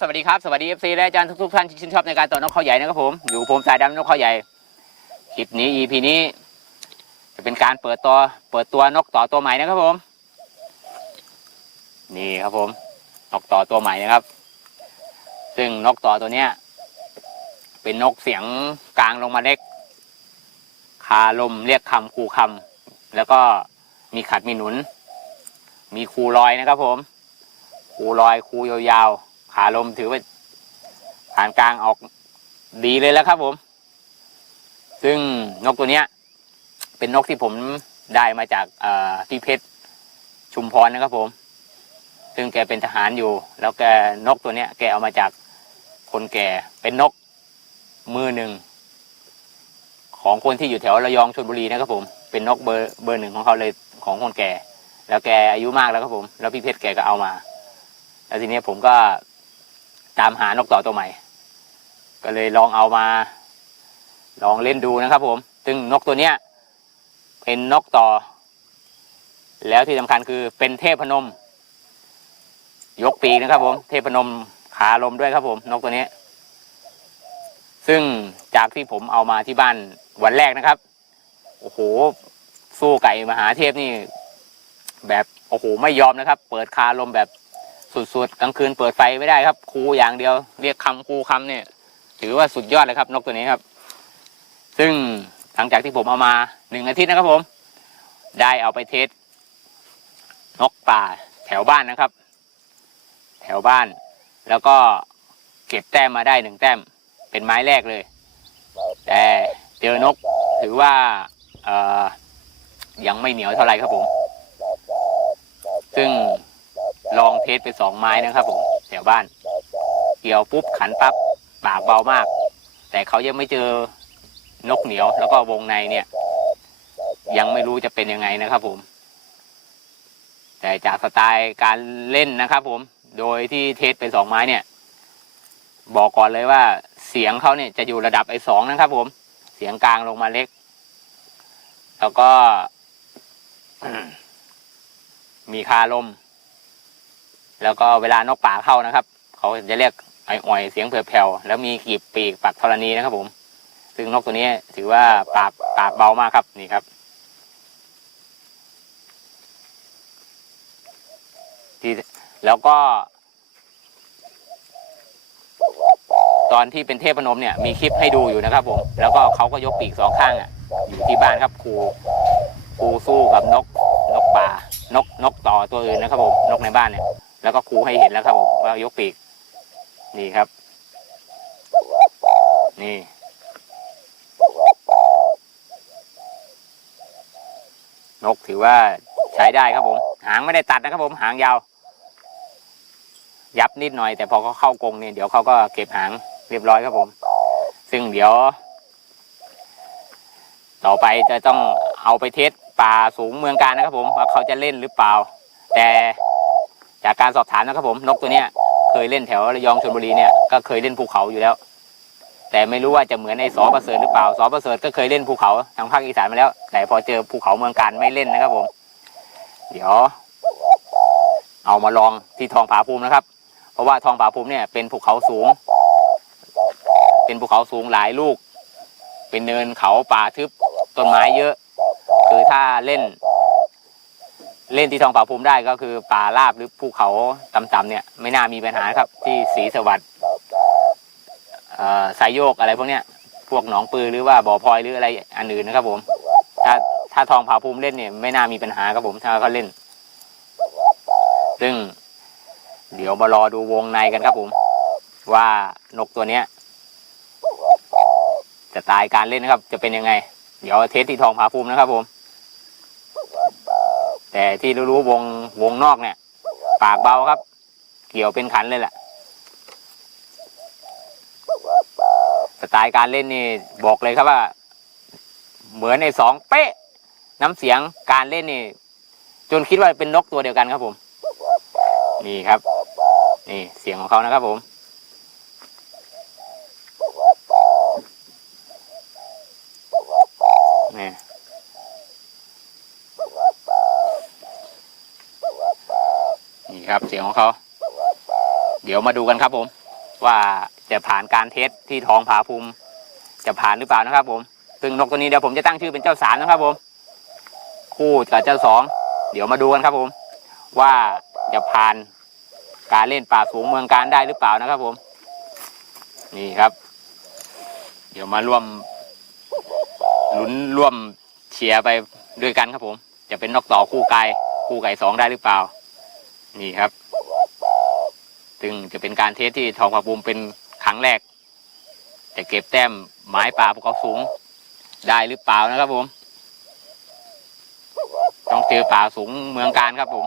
สวัสดีครับ สวัสดีเอฟซีและอาจารย์ทุกๆท่านที่ชื่นชอบในการต่อนกเขาใหญ่นะครับผมอยู่ผมสายดำนกเขาใหญ่คลิปนี้ EP นี้ จะเป็นการเปิดตัวเปิดตัวนกต่อตัวใหม่นะครับผม นี่ครับผม นกต่อตัวใหม่นะครับ ซึ่งนกต่อตัวเนี้ย เป็นนกเสียงกลางลงมาเล็ก คาลมเรียกคำคูคำแล้วก็มีขัดมีหนุน มีคูลอยนะครับผม คูลอยคูยาวๆ ขาลมณ์ถือว่าฐานกลางออกดีเลยแล้วครับผม ซึ่งนกตัวเนี้ย เป็นนกที่ผมได้มาจากพี่เพชรชุมพรนะครับผม ซึ่งแกเป็นทหารอยู่ แล้วแกนกตัวเนี้ย แกเอามาจากคนแก่เป็นนกมือหนึ่งของคนที่อยู่แถวระยองชลบุรีนะครับผม เป็นนกเบอร์เบอร์หนึ่งของเขาเลยของคนแก่ แล้วแกอายุมากแล้วครับผม แล้วพี่เพชรแกก็เอามา แล้วทีนี้ผมก็ ตามหานกต่อตัวใหม่ ก็เลยลองเอามา ลองเล่นดูนะครับ ผม ซึ่งนกตัวเนี้ย เป็นนกต่อ แล้วที่สำคัญคือเป็นเทพนม ยกปีกนะครับ ผม เทพนมขาลมด้วยครับ ผม นกตัวนี้ ซึ่งจากที่ผมเอามาที่บ้านวันแรกนะครับ โอ้โห สู้ไก่มหาเทพนี่ แบบโอ้โหไม่ยอมนะครับ เปิดคาลมแบบ สุดๆ กลางคืนเปิดไฟไม่ได้ครับครูอย่างเดียว เรียกคำครูคำเนี่ย ถือว่าสุดยอดเลยครับนกตัวนี้ครับ ซึ่งหลังจากที่ผมเอามาหนึ่งอาทิตย์นะครับผม ได้เอาไปเทสนกป่าแถวบ้านนะครับ แถวบ้าน แล้วก็เก็บแต้มมาได้หนึ่งแต้ม เป็นไม้แรกเลย แต่เจอนกถือว่าเอ่อยังไม่เหนียวเท่าไหร่ครับผม ซึ่ง ลองเทสไปสองไม้นะครับผมแถวบ้าน เกี่ยวปุ๊บขันปั๊บปากเบามาก แต่เขายังไม่เจอนกเหนียว แล้วก็วงในเนี่ย ยังไม่รู้จะเป็นยังไงนะครับผม แต่จากสไตล์การเล่นนะครับผมโดยที่เทสเป็นสองไม้เนี่ย บอกก่อนเลยว่าเสียงเขาเนี่ยจะอยู่ระดับไอ้สองนะครับผม เสียงกลางลงมาเล็ก แล้วก็มีคาลม แล้วก็เวลานกป่าเข้านะครับ เขาจะเรียกไอ้อ่อยเสียงเผื่อแผ่วแล้วมีกีบปีกปักธรณีนะครับ ผม ซึ่งนกตัวนี้ถือว่าปากปากเบามากครับนี่ครับ ที่แล้วก็ ตอนที่เป็นเทพนมเนี่ยมีคลิปให้ดูอยู่นะครับ ผม แล้วก็เขาก็ยกปีกสองข้างอะ อยู่ที่บ้านครับครูครูสู้กับนกนกป่านกนกต่อตัวอื่นนะครับผมนกในบ้านเนี่ย แล้วก็ครูให้เห็นแล้วครับผมว่ายกปีก นี่ครับ นี่ นกถือว่าใช้ได้ครับผม หางไม่ได้ตัดนะครับผม หางยาว ยับนิดหน่อย แต่พอเขาเข้ากรงเนี่ยเดี๋ยวเขาก็เก็บหางเรียบร้อยครับผม ซึ่งเดี๋ยว ต่อไปจะต้องเอาไปเทสป่าสูงเมืองการนะครับผมว่าเขาจะเล่นหรือเปล่า แต่ จากการสอบถามนะครับผมนกตัวเนี้ยเคยเล่นแถวระยองชลบุรีเนี่ยก็เคยเล่นภูเขาอยู่แล้ว แต่ไม่รู้ว่าจะเหมือนไอ้สอประเสริฐหรือเปล่าสอประเสริฐก็เคยเล่นภูเขาทางภาคอีสานมาแล้ว แต่พอเจอภูเขาเมืองการไม่เล่นนะครับผม เดี๋ยว เอามาลองที่ทองผาภูมินะครับ เพราะว่าทองผาภูมิเนี่ยเป็นภูเขาสูง เป็นภูเขาสูงหลายลูก เป็นเนินเขาป่าทึบต้นไม้เยอะ คือถ้าเล่น เล่นที่ทองผาภูมิได้ก็คือป่าราบหรือภูเขาต่ำๆเนี่ย ไม่น่ามีปัญหาครับ ที่ศรีสวัสดิ์เอ่อไซโยกอะไรพวกเนี้ยพวกหนองปือหรือว่าบ่อพลอยหรืออะไรอันอื่นนะครับผม ถ้าถ้าทองผาภูมิเล่นเนี่ยไม่น่ามีปัญหาครับผมถ้าเขาเล่น ซึ่ง เดี๋ยวมารอดูวงในกันครับผม ว่านกตัวเนี้ย จะตายการเล่นนะครับ จะเป็นยังไง เดี๋ยวเทสที่ทองผาภูมินะครับผม แต่ที่รู้ๆวงวงนอกเนี่ย ปากเบาครับ เกี่ยวเป็นขันเลยแหละสไตล์การเล่นนี่บอกเลยครับว่า เหมือนในสองเป๊ะ น้ำเสียงการเล่นนี่ จนคิดว่าเป็นนกตัวเดียวกันครับผม นี่ครับ นี่เสียงของเขานะครับผม นี่นี่ ครับ เสียงของเขา เดี๋ยวมาดูกันครับผม ว่าจะผ่านการเทสที่ท้องผาภูมิจะผ่านหรือเปล่านะครับ ผมซึ่งนกตัวนี้เดี๋ยวผมจะตั้งชื่อเป็นเจ้าสามนะครับ ผม คู่กับเจ้าสองเดี๋ยวมาดูกันครับ ผม ว่าจะผ่านการเล่นป่าสูงเมืองการได้หรือเปล่านะครับ ผม นี่ครับ เดี๋ยวมาร่วมลุ้นร่วมเชียร์ไปด้วยกันครับผม จะเป็นนกต่อคู่ไก่คู่ไก่สองได้หรือเปล่า นี่ครับ ซึ่งจะเป็นการเทสที่ทองผาภูมิเป็นครั้งแรก จะเก็บแต้มไม้ป่าภูเขาสูง ได้หรือเปล่านะครับผม ต้องเจอป่าสูงเมืองการครับผม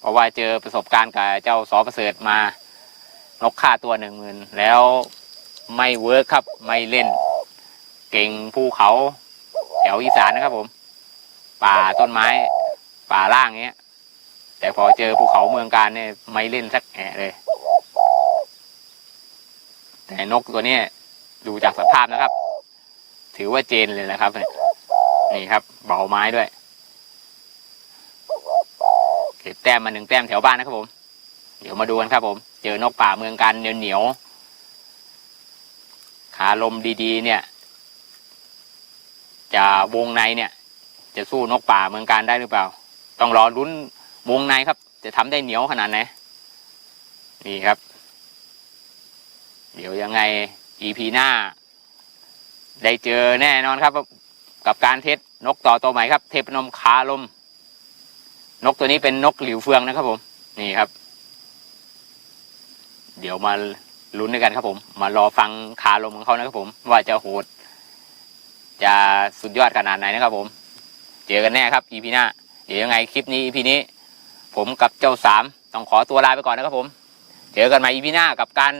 เพราะว่าเจอประสบการณ์กับเจ้าสอประเสริฐมานกค่าตัวหนึ่งหมื่นแล้วไม่เวิร์คครับไม่เล่น เก่งภูเขาแถวอีสานนะครับผม ป่าต้นไม้ ป่าล่างเงี้ย แต่พอเจอภูเขาเมืองการเนี่ยไม่เล่นสักแอะเลย แต่นกตัวนี้ดูจากสภาพนะครับ ถือว่าเจนเลยนะครับ นี่ครับ เบาไม้ด้วย เก็บแต้มมาหนึ่งแต้มแถวบ้านนะครับผม เดี๋ยวมาดูกันครับผม เจอนกป่าเมืองกันเหนียวเหนียวๆขาลมดีๆ เนี่ย จะวงในเนี่ย จะสู้นกป่าเมืองการได้หรือเปล่า ต้องรอลุ้น วงในครับ จะทำได้เหนียวขนาดไหนนี่ครับ เดี๋ยวยังไง EP หน้า ได้เจอแน่นอนครับ กับการเทสนกต่อตัวใหม่ครับ เทพนมคาลม นกตัวนี้เป็นนกหลิวเฟืองนะครับ ผม นี่ครับ เดี๋ยวมาลุ้นด้วยกันครับผม มารอฟังคาลมของเขานะครับผม ว่าจะโหด จะสุดยอดขนาดไหนนะครับผม เจอกันแน่ครับ EP หน้า เดี๋ยวยังไงคลิปนี้ EP นี้ ผมกับเจ้าสามต้องขอตัวลาไปก่อนนะครับผม เจอกันใหม่อีพีหน้ากับการ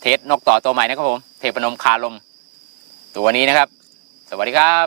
เทสนกต่อตัวใหม่นะครับผม เทพนมคาลม ตัวนี้นะครับ สวัสดีครับ